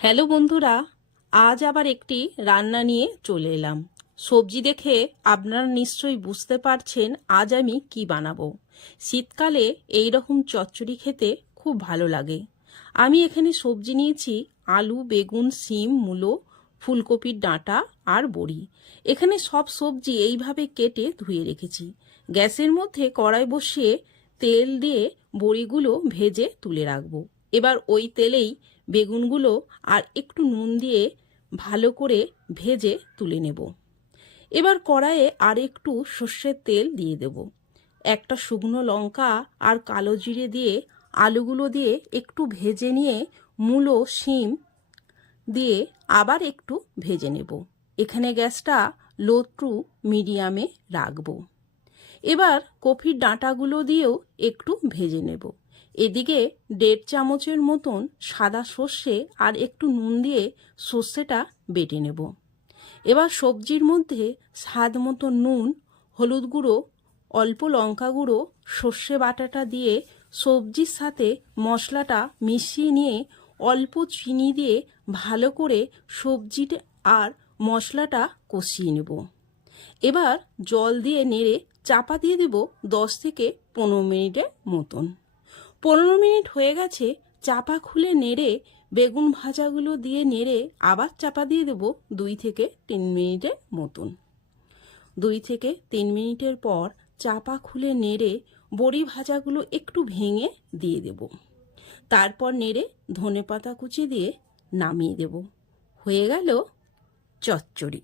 Hello বন্ধুরা, আজ আবার একটি রান্না নিয়ে চলে এলাম। সবজি দেখে আপনারা নিশ্চয়ই বুঝতে পারছেন আজ আমি কি বানাবো। শীতকালে এই রকম চচ্চড়ি খেতে খুব ভালো লাগে। আমি এখানে সবজি নিয়েছি আলু, বেগুন, শিম, মূলো, ফুলকপির ডাঁটা আর বড়ি। এখানে সব সবজি এইভাবে কেটে ধুয়ে রেখেছি। গ্যাসের মধ্যে কড়াই বসিয়ে তেল দিয়ে বড়িগুলো ভেজে তুলে রাখবো। এবার ওই তেলেই বেগুনগুলো আর একটু নুন দিয়ে ভালো করে ভেজে তুলে নেব। এবার কড়াইয়ে আর একটু সর্ষের তেল দিয়ে দেব। একটা শুকনো লঙ্কা আর কালো জিরে দিয়ে আলুগুলো দিয়ে একটু ভেজে নিয়ে মূলো, শিম দিয়ে আবার একটু ভেজে নেব। এখানে গ্যাসটা লো টু মিডিয়ামে রাখব। এবার কপির ডাঁটাগুলো দিয়েও একটু ভেজে নেব। এদিকে 1.5 চামচের মতন সাদা সর্ষে আর একটু নুন দিয়ে সর্ষেটা বেটে নেব। এবার সবজির মধ্যে স্বাদ মতো নুন, হলুদ গুঁড়ো, অল্প লঙ্কা গুঁড়ো, সর্ষে বাটাটা দিয়ে সবজির সাথে মশলাটা মিশিয়ে নিয়ে অল্প চিনি দিয়ে ভালো করে সবজিটা আর মশলাটা কষিয়ে নেব। এবার জল দিয়ে নেড়ে চাপা দিয়ে দেব 10 থেকে 15 মিনিটের মতন। 15 মিনিট হয়ে গেছে, চাপা খুলে নেড়ে বেগুন ভাজাগুলো দিয়ে নেড়ে আবার চাপা দিয়ে দেব 2 থেকে 3 মিনিটের মতন। 2 থেকে 3 মিনিটের পর চাপা খুলে নেড়ে বড়ি ভাজাগুলো একটু ভেঙে দিয়ে দেব। তারপর নেড়ে ধনেপাতা কুচি দিয়ে নামিয়ে দেব। হয়ে গেল চচ্চড়ি।